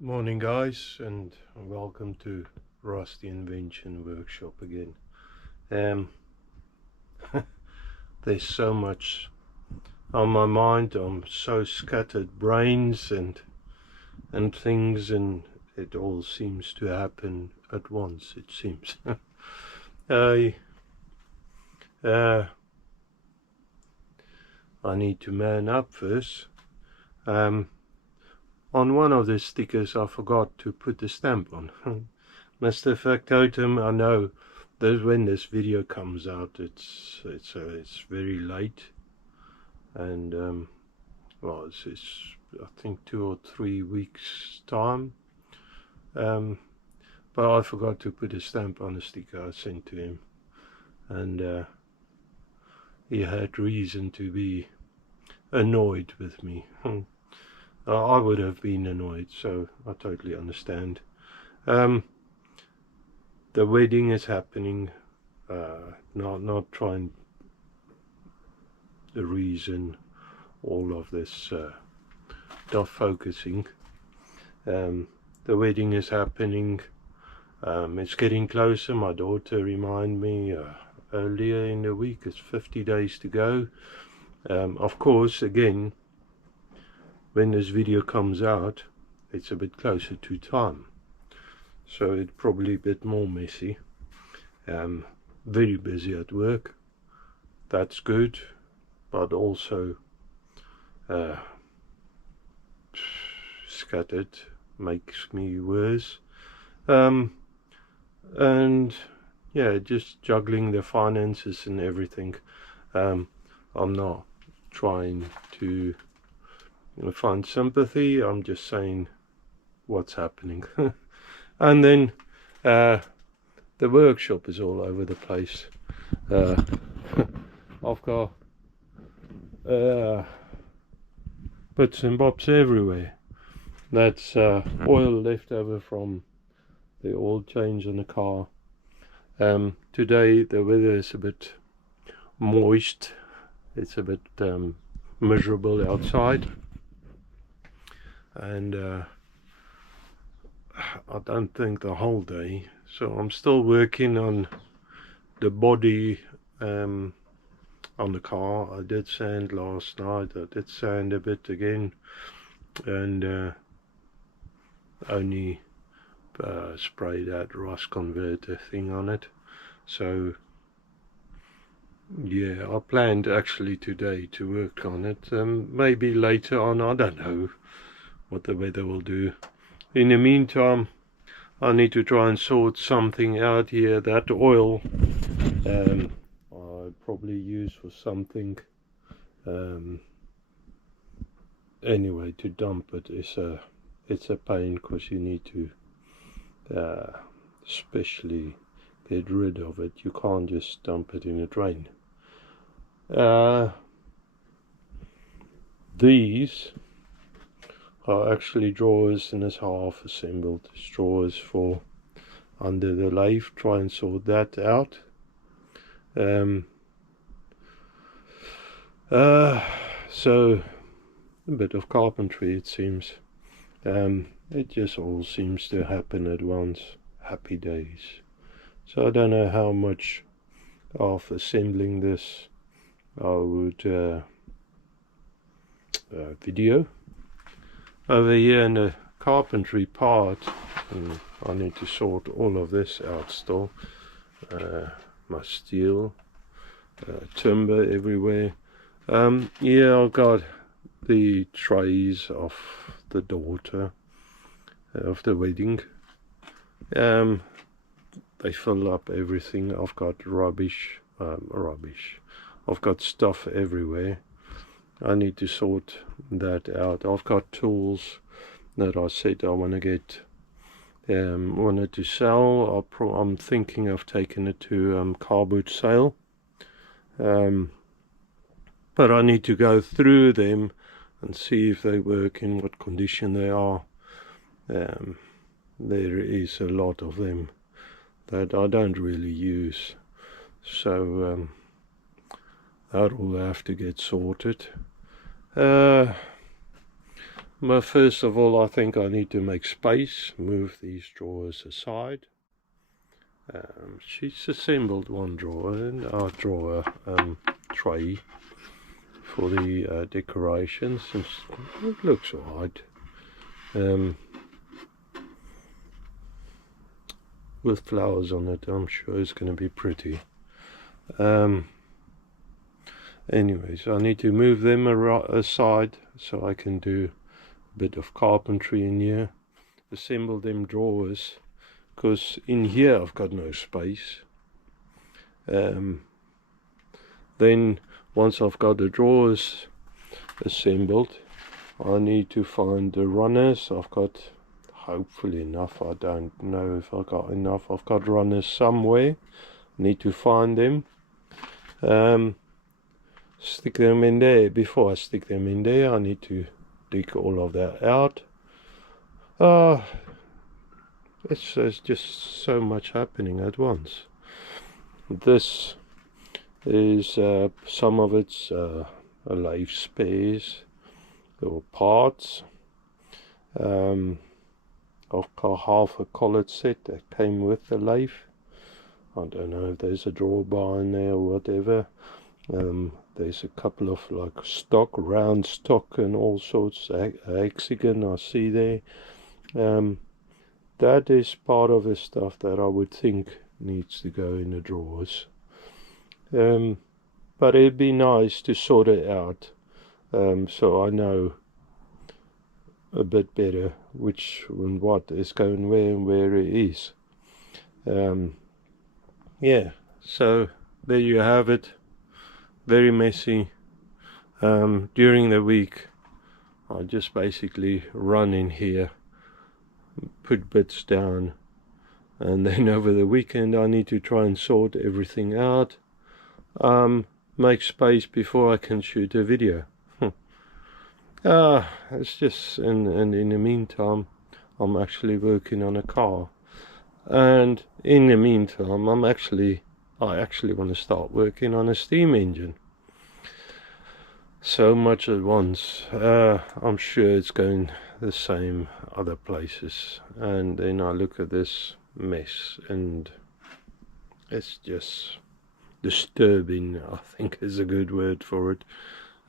Morning guys, and welcome to Rusty Invention Workshop again. There's so much on my mind. I'm so scattered brains and things, and it all seems to happen at once, it seems. I need to man up first. On one of the stickers I forgot to put the stamp on. Mr. Factotum, I know that when this video comes out it's very late, and well, it's I think 2 or 3 weeks time, but I forgot to put a stamp on the sticker I sent to him, and he had reason to be annoyed with me. I would have been annoyed, so I totally understand. The wedding is happening. Not trying the reason all of this not focusing. The wedding is happening. It's getting closer. My daughter reminded me earlier in the week. It's 50 days to go. Of course, again, when this video comes out, it's a bit closer to time, so it's probably a bit more messy. Very busy at work, that's good, but also scattered makes me worse. And yeah, just juggling the finances and everything. I'm not trying to find sympathy, I'm just saying what's happening. And then the workshop is all over the place. I've got bits and bobs everywhere. That's oil left over from the oil change in the car. Today the weather is a bit moist. It's a bit miserable outside, and I don't think the whole day, so I'm still working on the body on the car. I did sand last night, I did sand a bit again, and only spray that rust converter thing on it. So yeah, I planned actually today to work on it. Maybe later on, I don't know what the weather will do. In the meantime, I need to try and sort something out here. That oil I'll probably use for something. Anyway, to dump it is it's a pain, because you need to especially get rid of it. You can't just dump it in a drain. These are actually drawers, and it's half assembled. It's drawers for under the lathe. Try and sort that out. So a bit of carpentry, it seems. It just all seems to happen at once. Happy days. So I don't know how much of assembling this I would video. Over here in the carpentry part, I need to sort all of this out still. My steel, timber everywhere. Yeah, I've got the trays of the daughter of the wedding. They fill up everything. I've got rubbish. I've got stuff everywhere. I need to sort that out. I've got tools that I said I want to get, wanted to sell. I'm thinking of taking it to car boot sale. But I need to go through them and see if they work, in what condition they are. There is a lot of them that I don't really use, so that will have to get sorted. But first of all, I think I need to make space, move these drawers aside. She's assembled one drawer and our drawer tray for the decorations, and it looks alright. With flowers on it, I'm sure it's going to be pretty. Anyways, I need to move them aside so I can do a bit of carpentry in here. Assemble them drawers, because in here I've got no space. Then once I've got the drawers assembled, I need to find the runners. I've got hopefully enough. I don't know if I got enough. I've got runners somewhere. Need to find them. Stick them in there. Before I stick them in there, I need to dig all of that out. It's just so much happening at once. This is some of it's lathe spares or parts. I've got half a collet set that came with the lathe. I don't know if there's a drawbar in there or whatever. There's a couple of like stock, round stock and all sorts, hexagon I see there. That is part of the stuff that I would think needs to go in the drawers. But it'd be nice to sort it out, so I know a bit better which and what is going where and where it is. Yeah, so there you have it. Very messy. During the week I just basically run in here, put bits down, and then over the weekend I need to try and sort everything out, make space before I can shoot a video. It's just, and in the meantime I'm actually working on a car, and in the meantime I actually want to start working on a steam engine. So much at once. I'm sure it's going the same other places, and then I look at this mess and it's just disturbing, I think is a good word for it.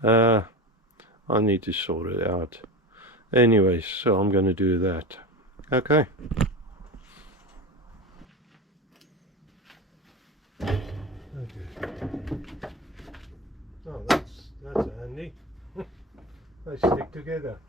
I need to sort it out. Anyways, so I'm going to do that. Okay. Oh, that's handy. They stick together.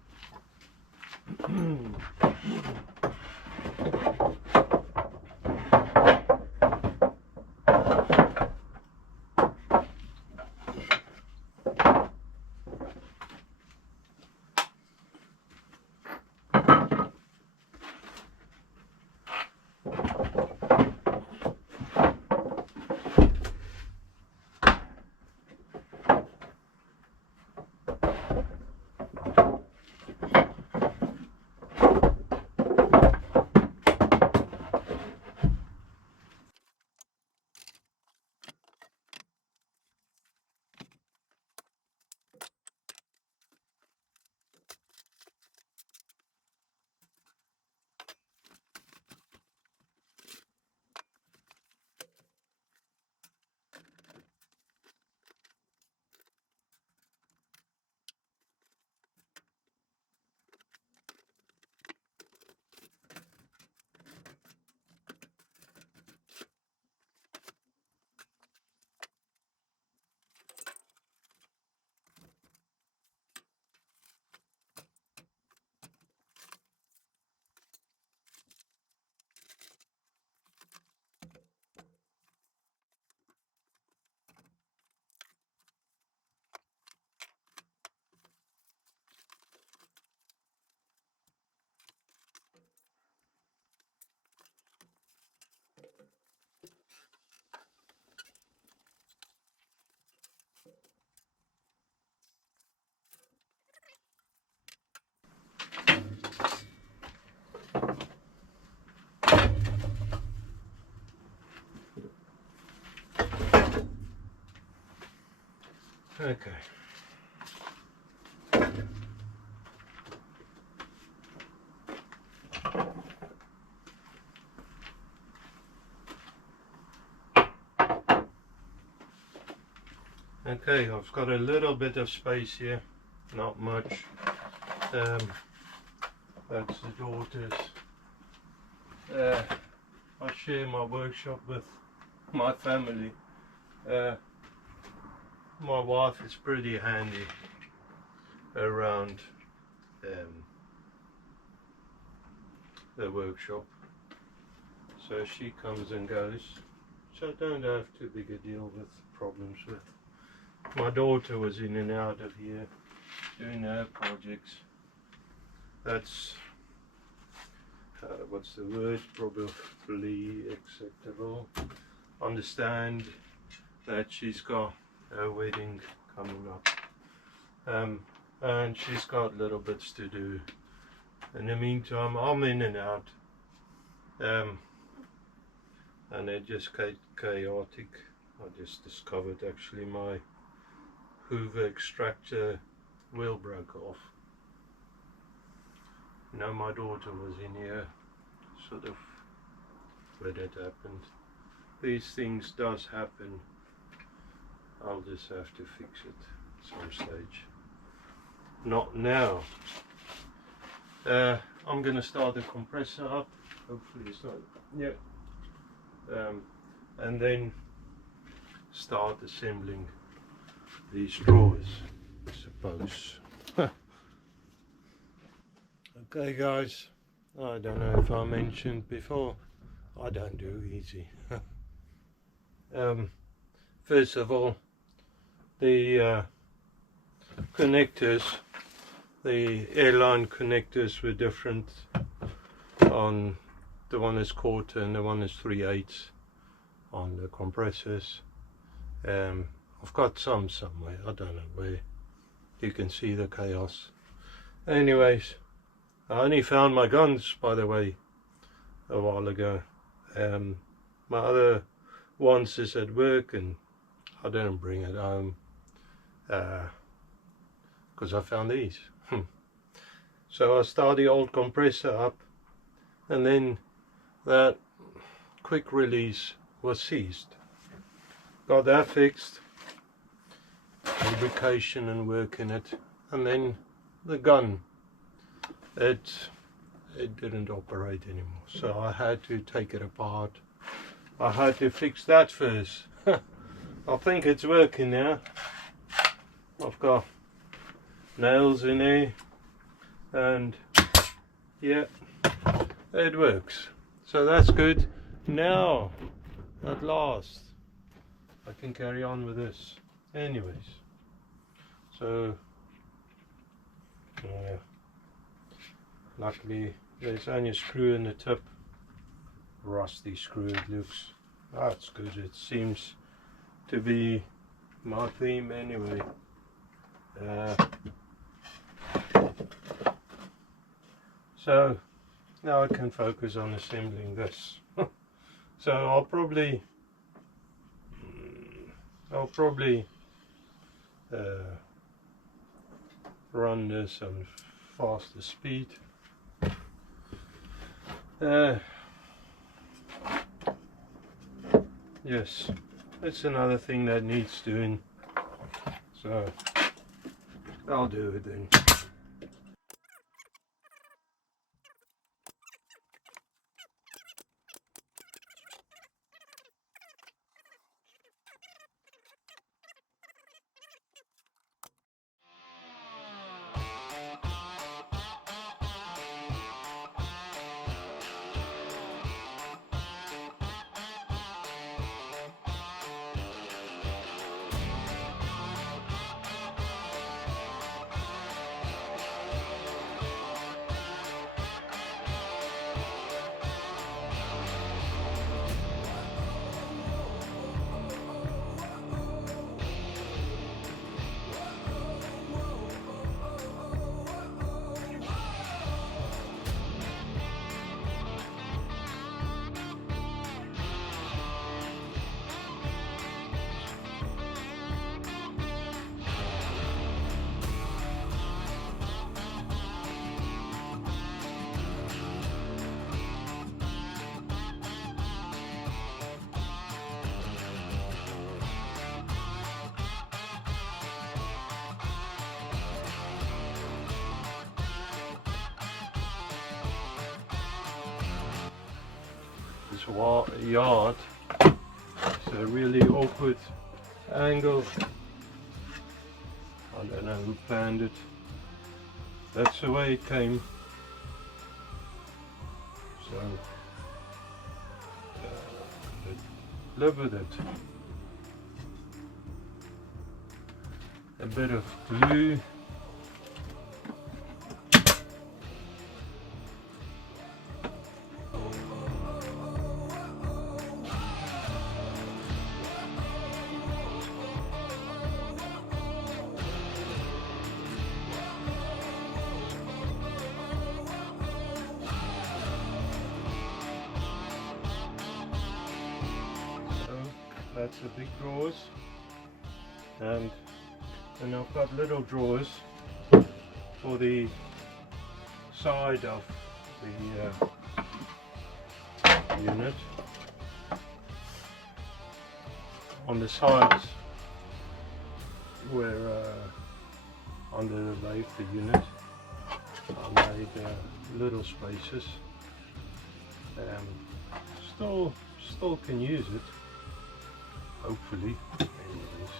Okay. Okay, I've got a little bit of space here, not much. That's the daughter's. I share my workshop with my family. My wife is pretty handy around the workshop, so she comes and goes, so I don't have too big a deal with problems with. My daughter was in and out of here doing her projects. That's what's the word, probably acceptable. Understand that she's got her wedding coming up, and she's got little bits to do. In the meantime, I'm in and out, and it just chaotic. I just discovered actually my Hoover extractor wheel broke off. Now my daughter was in here, sort of where that happened. These things does happen. I'll just have to fix it at some stage. Not now. I'm gonna start the compressor up. Hopefully it's not. Yep. And then start assembling these drawers, I suppose. Okay guys, I don't know if I mentioned before, I don't do easy. First of all, the connectors, the airline connectors were different. On the one is 1/4 and the one is 3/8 on the compressors. I've got some somewhere, I don't know where. You can see the chaos. Anyways, I only found my guns, by the way, a while ago. My other ones is at work and I didn't bring it home because I found these. So I started the old compressor up, and then that quick release was seized. Got that fixed, lubrication and work in it, and then the gun, it didn't operate anymore, so I had to take it apart. I had to fix that first. I think it's working now. I've got nails in there and yeah, it works, so that's good. Now at last I can carry on with this. Anyways, so luckily there's only a screw in the tip, rusty screw it looks. That's good, it seems to be my theme anyway. So now I can focus on assembling this. So I'll probably run this on faster speed. Yes, it's another thing that needs doing, so I'll do it then. this yard. It's a really awkward angle. I don't know who planned it. That's the way it came. So live with it. A bit of glue. That's the big drawers, and I've got little drawers for the side of the unit. On the sides where under the lathe, the unit, I made little spaces. Still can use it. Hopefully. Anyways.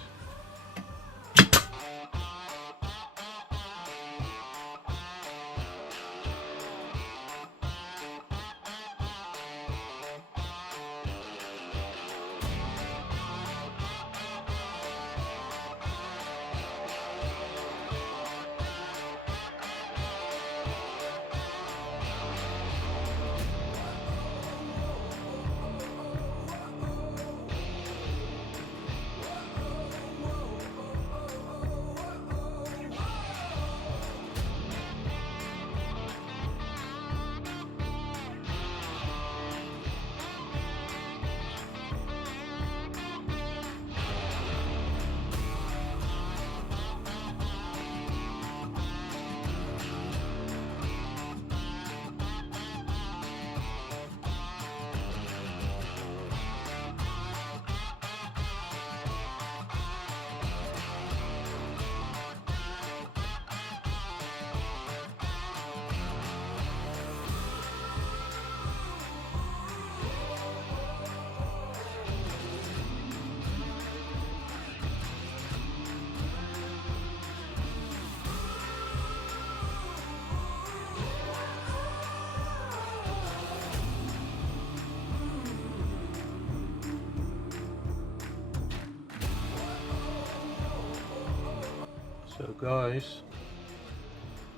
So guys,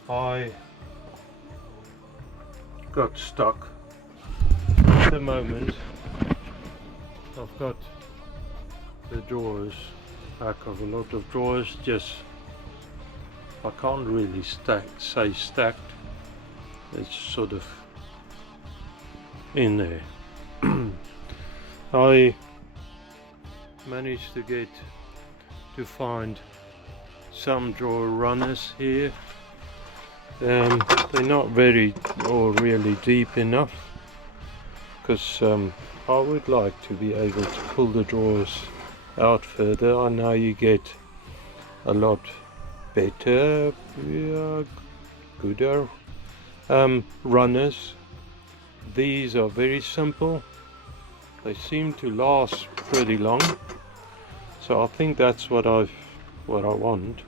I got stuck at the moment. I've got the drawers, back of a lot of drawers, just I can't really say stacked, it's sort of in there. I managed to find some drawer runners here. They're not very or really deep enough, because I would like to be able to pull the drawers out further. I know you get a lot better, gooder runners. These are very simple. They seem to last pretty long, so I think that's what I want.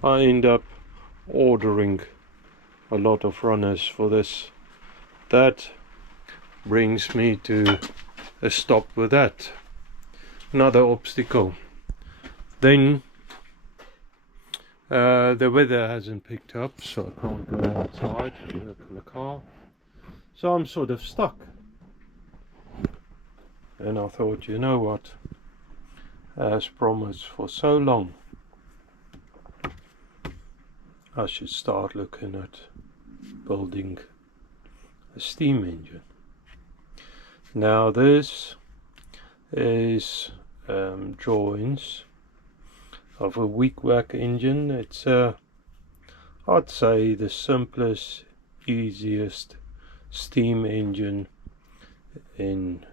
I end up ordering a lot of runners for this. That brings me to a stop with that. Another obstacle. Then the weather hasn't picked up, so I can't go outside in the car. So I'm sort of stuck. And I thought, you know what? As promised for so long, I should start looking at building a steam engine. Now this is drawings of a wig-wag engine. It's I'd say the simplest, easiest steam engine in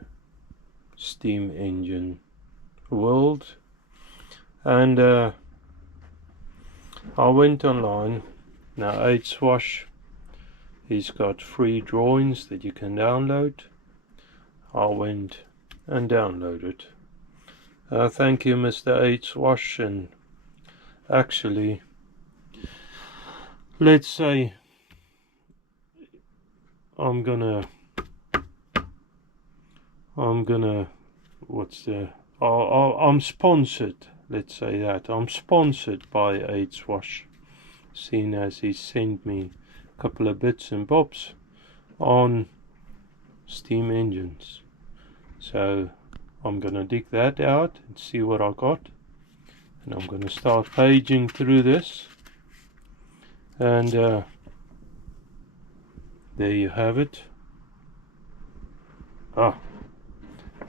steam engine world. And I went online. Now 8 swash He's got free drawings that you can download. I went and downloaded. Thank you, Mr. H. Wash. And actually, let's say I'm gonna I'm sponsored, let's say that. I'm sponsored by H. Wash, seeing as he sent me a couple of bits and bobs on steam engines. So I'm gonna dig that out and see what I got, and I'm gonna start paging through this, and there you have it.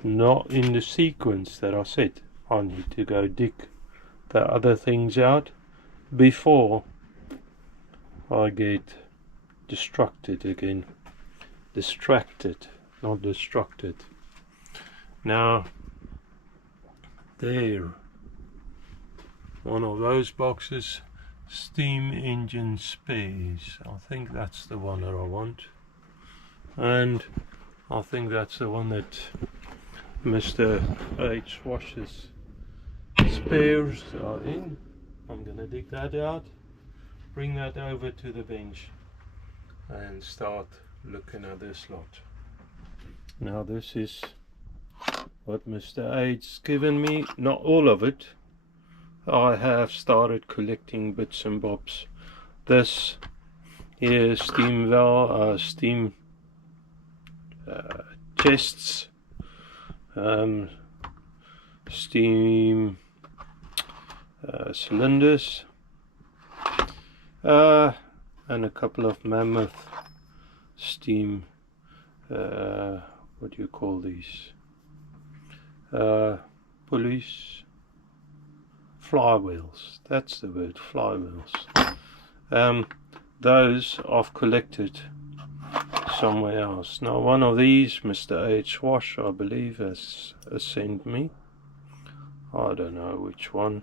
Not in the sequence that I said. I need to go dig the other things out before I get distracted again. Distracted, not distracted. Now, there, one of those boxes, steam engine spares. I think that's the one that I want, and I think that's the one that Mr. H. Wash's spares are in. I'm gonna dig that out, bring that over to the bench, and start looking at this lot. Now this is what Mr. H's given me. Not all of it. I have started collecting bits and bobs. This here is steam valve, steam chests, steam cylinders, and a couple of mammoth steam, what do you call these, pulleys, flywheels, that's the word, flywheels. Those I've collected somewhere else. Now one of these Mr. H. Wash, I believe, has sent me. I don't know which one,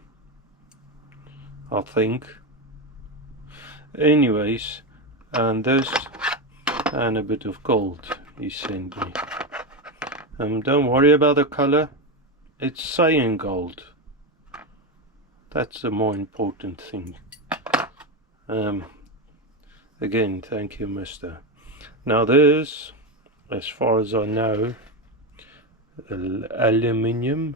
I think. Anyways, and this, and a bit of gold he sent me. Don't worry about the color, it's saying gold. That's the more important thing. Again, thank you, Mr. Now this, as far as I know, aluminum,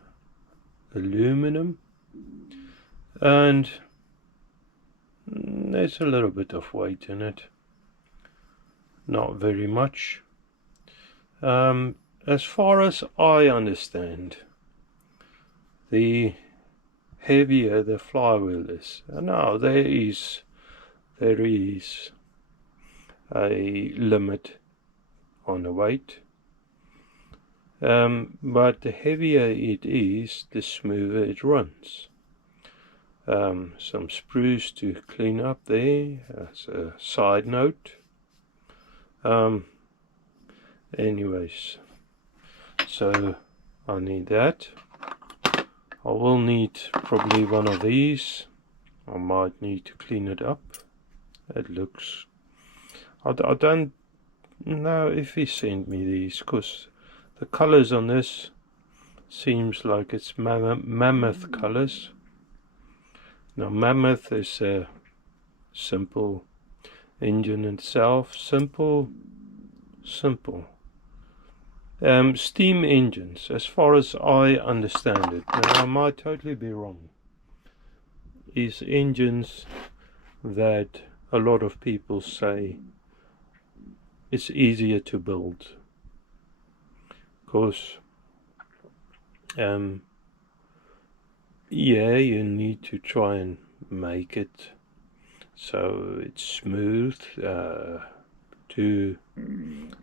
and there's a little bit of weight in it, not very much. As far as I understand, the heavier the flywheel is, now there is a limit on the weight, but the heavier it is, the smoother it runs. Some sprues to clean up there as a side note. Anyways, so I need that. I will need probably one of these. I might need to clean it up. It looks, I don't know if he sent me these, because the colors on this seems like it's mammoth colors. Now mammoth is a simple engine itself, simple. Steam engines, as far as I understand it, now I might totally be wrong, is engines that a lot of people say it's easier to build, because yeah, you need to try and make it so it's smooth, two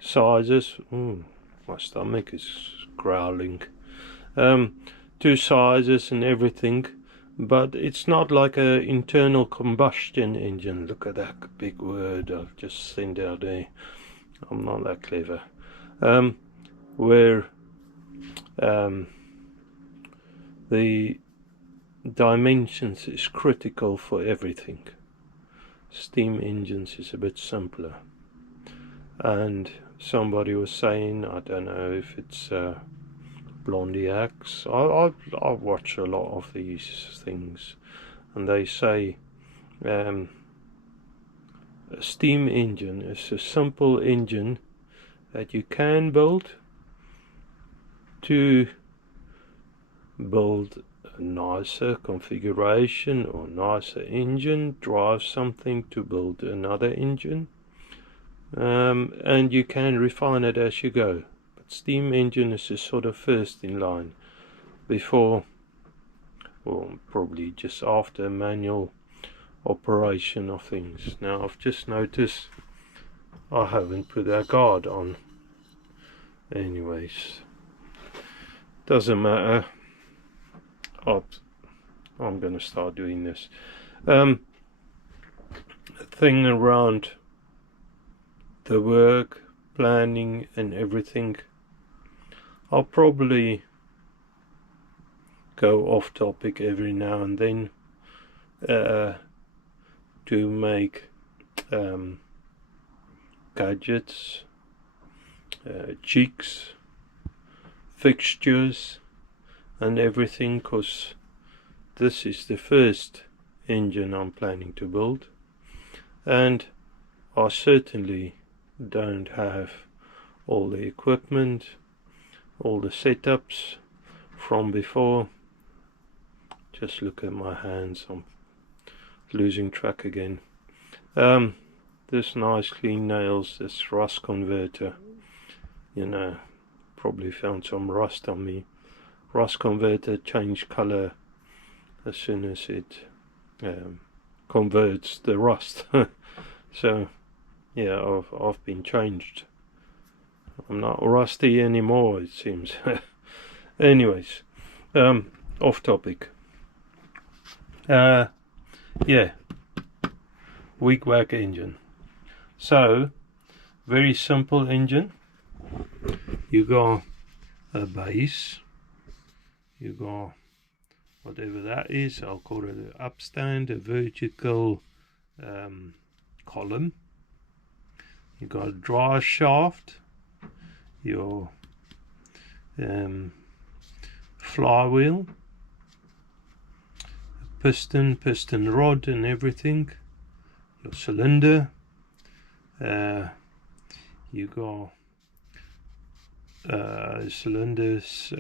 sizes. My stomach is growling. Two sizes and everything, but it's not like a internal combustion engine. Look at that big word I've just sent out there. I'm not that clever. Where the dimensions is critical for everything. Steam engines is a bit simpler. and somebody was saying, I don't know if it's Blondie Axe. I watch a lot of these things, and they say a steam engine is a simple engine that you can build to build a nicer configuration or nicer engine, drive something to build another engine, and you can refine it as you go. But steam engine is a sort of first in line before, or probably just after, manual operation of things. Now I've just noticed I haven't put that guard on. Anyways, doesn't matter. I'm gonna start doing this thing around the work, planning and everything. I'll probably go off topic every now and then to make gadgets, jigs, fixtures and everything, because this is the first engine I'm planning to build, and I certainly don't have all the equipment, all the setups from before. Just look at my hands, I'm losing track again. This nice clean nails, this rust converter, you know, probably found some rust on me. Rust converter changed color as soon as it converts the rust. So yeah, I've been changed. I'm not rusty anymore, it seems. Anyways, off topic. Yeah, wig-wag engine. So very simple engine. You got a base, you got whatever that is, I'll call it an upstand, a vertical column. You got a drive shaft, your flywheel, piston rod and everything, your cylinder, you got cylinders,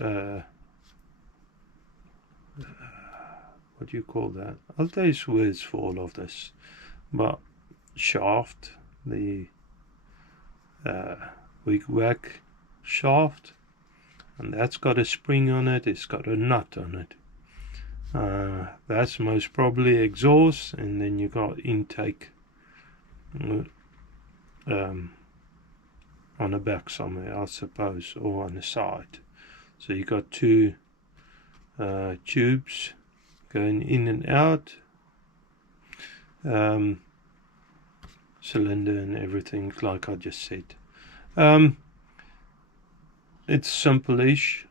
what do you call that? There's words for all of this, but shaft, the wig-wag shaft, and that's got a spring on it, it's got a nut on it. That's most probably exhaust, and then you got intake on the back somewhere, I suppose, or on the side. So you got two tubes going in and out, cylinder and everything like I just said. It's simple-ish.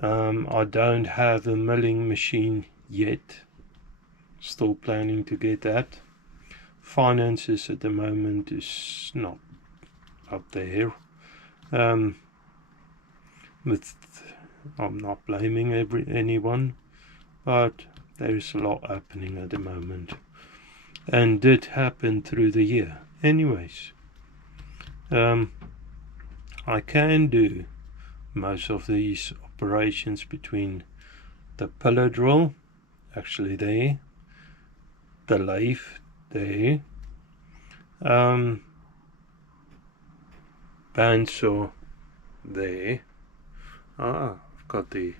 I don't have a milling machine yet, still planning to get that. Finances at the moment is not up there. I'm not blaming anyone, but there is a lot happening at the moment, and did happen through the year. Anyways, I can do most of these operations between the pillar drill, actually there, the lathe there, bandsaw there. I've got the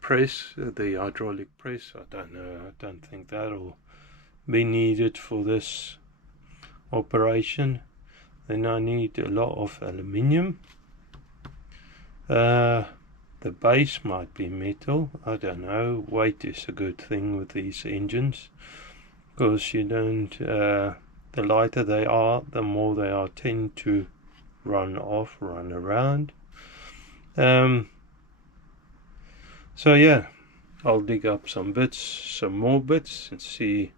press, the hydraulic press. I don't know, I don't think that'll be needed for this operation. Then I need a lot of aluminium. The base might be metal, I don't know. Weight is a good thing with these engines, because you don't, the lighter they are, the more they are tend to run around. So yeah, I'll dig up some more bits and see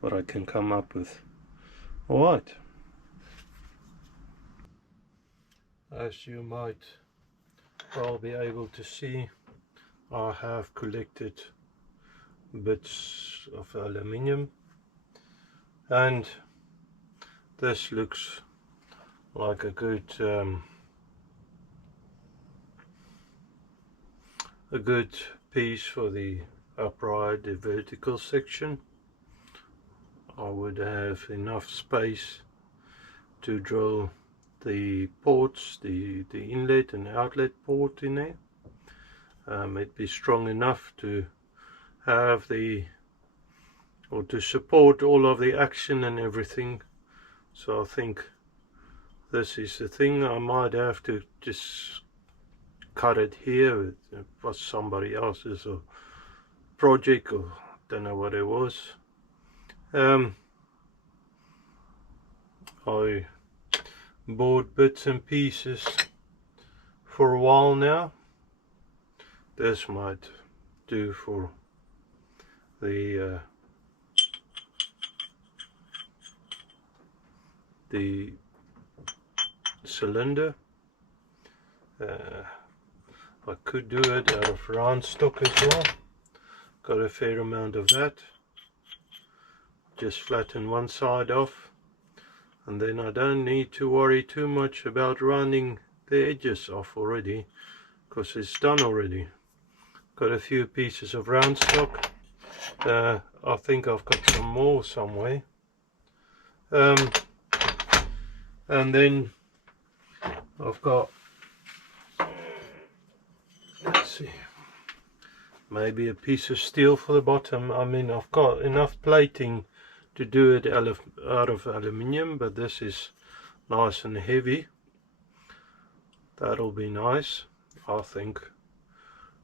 what I can come up with Alright, as you might well be able to see, I have collected bits of aluminium, and this looks like a good piece for the upright, the vertical section. I would have enough space to drill the ports, the inlet and outlet port in there. It'd be strong enough to have or to support all of the action and everything. So I think this is the thing. I might have to just cut it here. It was somebody else's or project, or don't know what it was. I bought bits and pieces for a while now. This might do for the cylinder. I could do it out of round stock as well. Got a fair amount of that. Just flatten one side off, and then I don't need to worry too much about rounding the edges off already, because it's done already. Got a few pieces of round stock. I think I've got some more somewhere. And then I've got, let's see, maybe a piece of steel for the bottom. I mean, I've got enough plating to do it out of aluminium, but this is nice and heavy. That'll be nice, I think,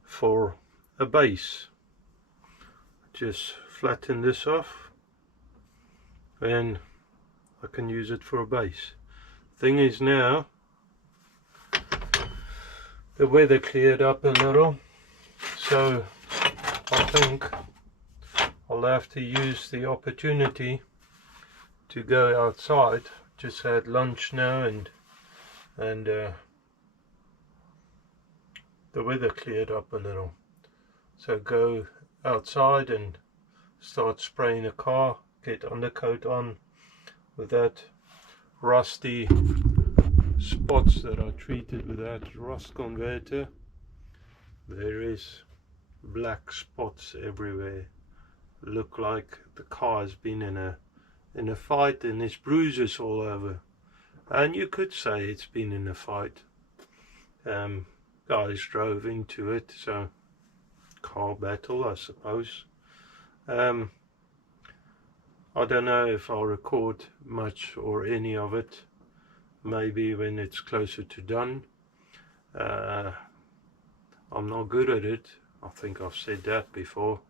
for a base. Just flatten this off and I can use it for a base. Thing is, now the weather cleared up a little, so I think I'll have to use the opportunity to go outside. Just had lunch now, and the weather cleared up a little, so go outside and start spraying the car, get undercoat on with that rusty spots that I treated with that rust converter. There is black spots everywhere. Look like the car has been in a fight, and there's bruises all over. And you could say it's been in a fight. Guys drove into it, so car battle, I suppose. I don't know if I'll record much or any of it. Maybe when it's closer to done. I'm not good at it. I think I've said that before.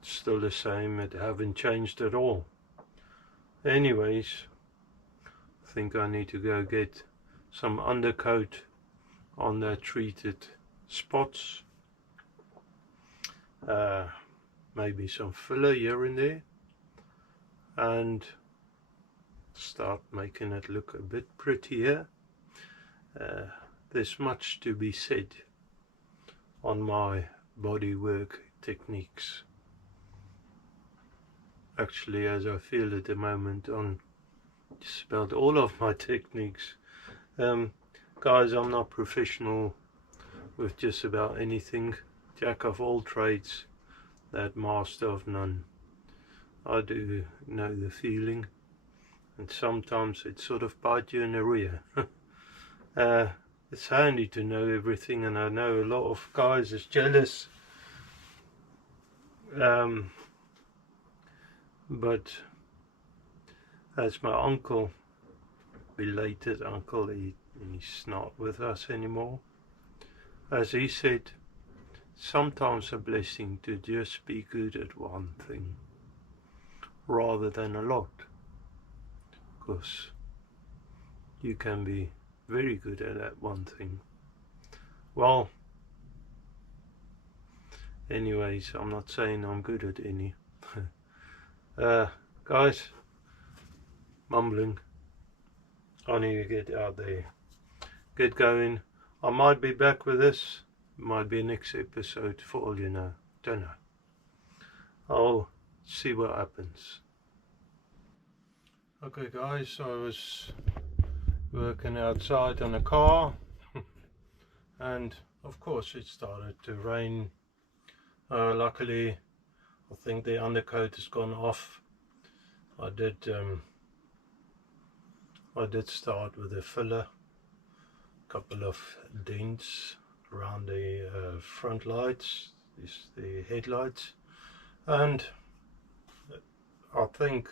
It's still the same. It haven't changed at all. Anyways, I think I need to go get some undercoat on the treated spots. Maybe some filler here and there, and start making it look a bit prettier. There's much to be said on my bodywork techniques. Actually, as I feel at the moment, on just about all of my techniques. Guys, I'm not professional with just about anything. Jack of all trades, that master of none. I do know the feeling, and sometimes it sort of bites you in the rear. It's handy to know everything, and I know a lot of guys is jealous. But as my uncle, belated uncle, he's not with us anymore. As he said, sometimes a blessing to just be good at one thing rather than a lot, because you can be very good at that one thing. Well, anyways, I'm not saying I'm good at any. Guys, mumbling. I need to get out there, get going. I might be back with this, might be next episode, for all you know, don't know. I'll see what happens. Okay guys, I was working outside on a car and of course it started to rain. Luckily I think the undercoat has gone off. I did start with a filler, couple of dents around the front lights, the headlights, and I think,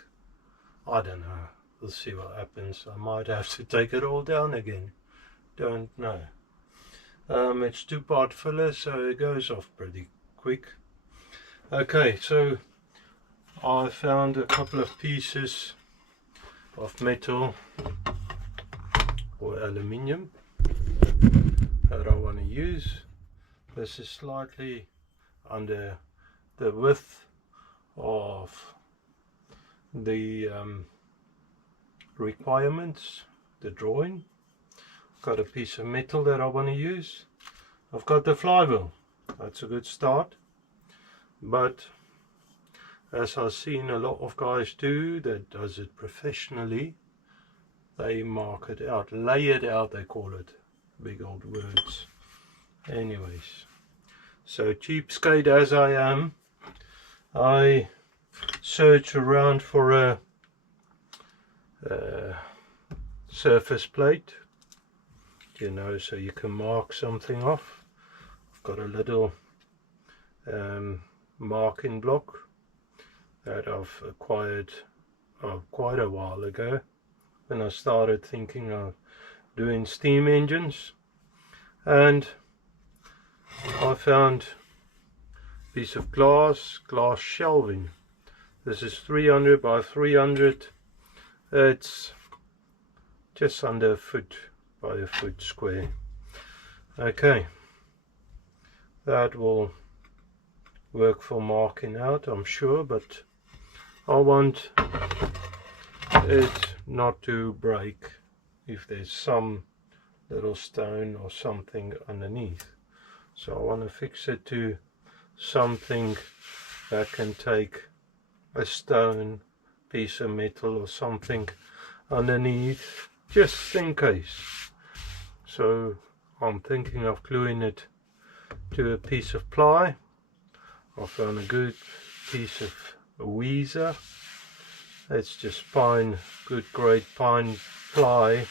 I don't know, we'll see what happens. I might have to take it all down again, don't know. It's 2-part filler, so it goes off pretty quick. Okay, so I found a couple of pieces of metal or aluminium that I want to use. This is slightly under the width of the requirements, the drawing. Got a piece of metal that I want to use. I've got the flywheel, that's a good start, but as I've seen a lot of guys do that does it professionally, they mark it out, lay it out they call it, big old words. Anyways, so cheapskate as I am, I search around for a surface plate, you know, so you can mark something off. I've got a little marking block that I've acquired quite a while ago when I started thinking of doing steam engines, and I found a piece of glass shelving. This is 300 by 300. It's just under a foot by a foot square. Okay, that will work for marking out, I'm sure, but I want it not to break if there's some little stone or something underneath. So I want to fix it to something that can take a stone, piece of metal or something underneath, just in case. So I'm thinking of gluing it to a piece of ply. I found a good piece of weezer. It's just pine, good grade pine ply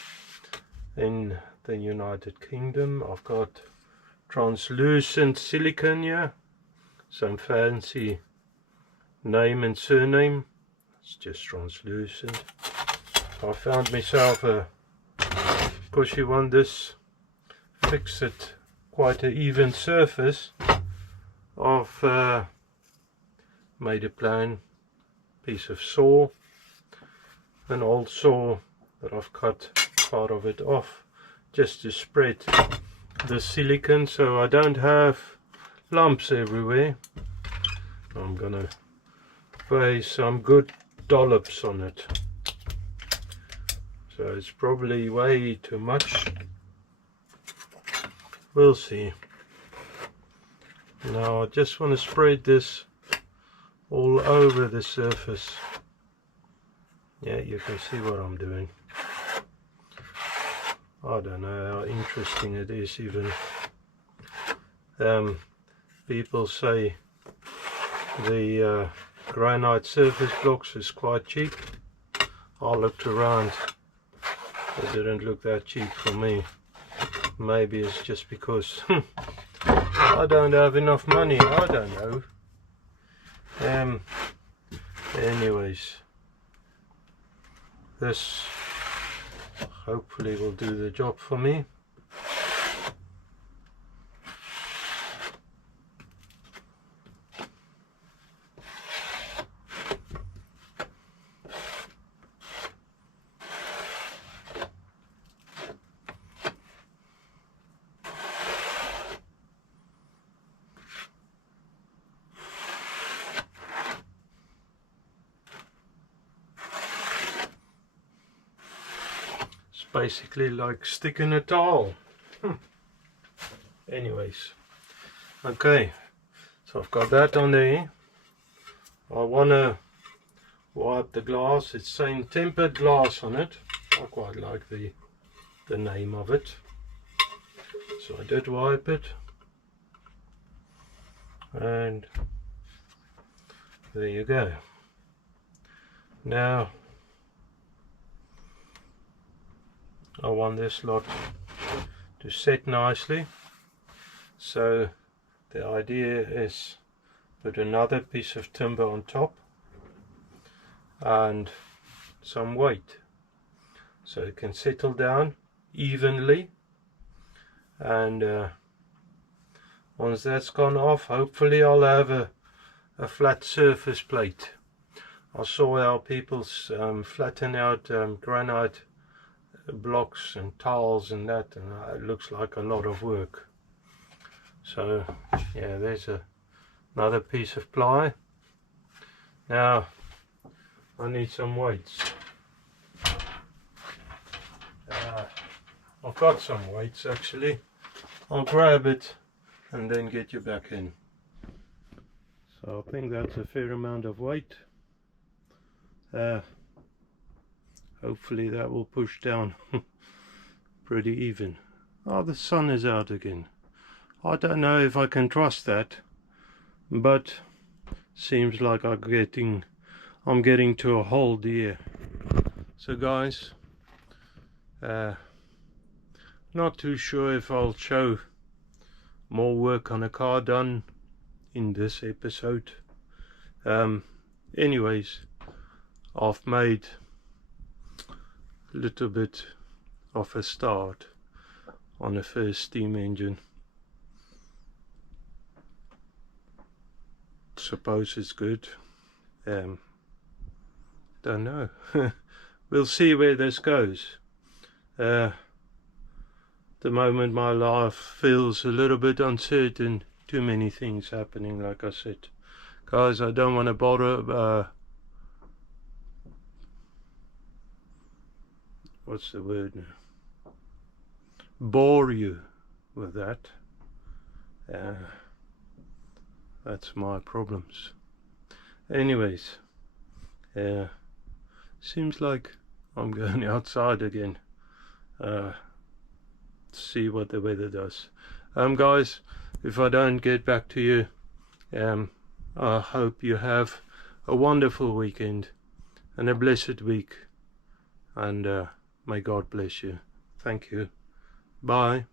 in the United Kingdom. I've got translucent silicone here, some fancy name and surname. It's just translucent. I found myself a, because you want this, fix it quite an even surface. I've made a plain piece of saw, an old saw that I've cut part of it off just to spread the silicone so I don't have lumps everywhere. I'm gonna place some good dollops on it. So it's probably way too much. We'll see. Now I just want to spread this all over the surface. Yeah, you can see what I'm doing. I don't know how interesting it is even. People say the granite surface blocks is quite cheap. I looked around, it didn't look that cheap for me. Maybe it's just because I don't have enough money, I don't know. Anyways, this hopefully will do the job for me. basically like sticking a towel. Anyways, okay, so I've got that on there. I want to wipe the glass. It's saying tempered glass on it. I quite like the name of it, so I did wipe it, and there you go. Now I want this lot to set nicely, so the idea is put another piece of timber on top and some weight so it can settle down evenly, and once that's gone off, hopefully I'll have a flat surface plate. I saw how people flatten out granite blocks and tiles and that, and it looks like a lot of work. So yeah, there's another piece of ply. Now I need some weights. I've got some weights actually. I'll grab it and then get you back in. So I think that's a fair amount of weight. Hopefully that will push down pretty even. Oh, the sun is out again. I don't know if I can trust that, but seems like I'm getting to a hole here. So guys, not too sure if I'll show more work on a car done in this episode. Anyways, I've made a little bit of a start on the first steam engine. Suppose it's good. Don't know. We'll see where this goes. The moment my life feels a little bit uncertain. Too many things happening, like I said. Guys, I don't want to bother what's the word now? Bore you with that. That's my problems. Anyways, seems like I'm going outside again. See what the weather does. Guys, if I don't get back to you, I hope you have a wonderful weekend and a blessed week, and may God bless you. Thank you. Bye.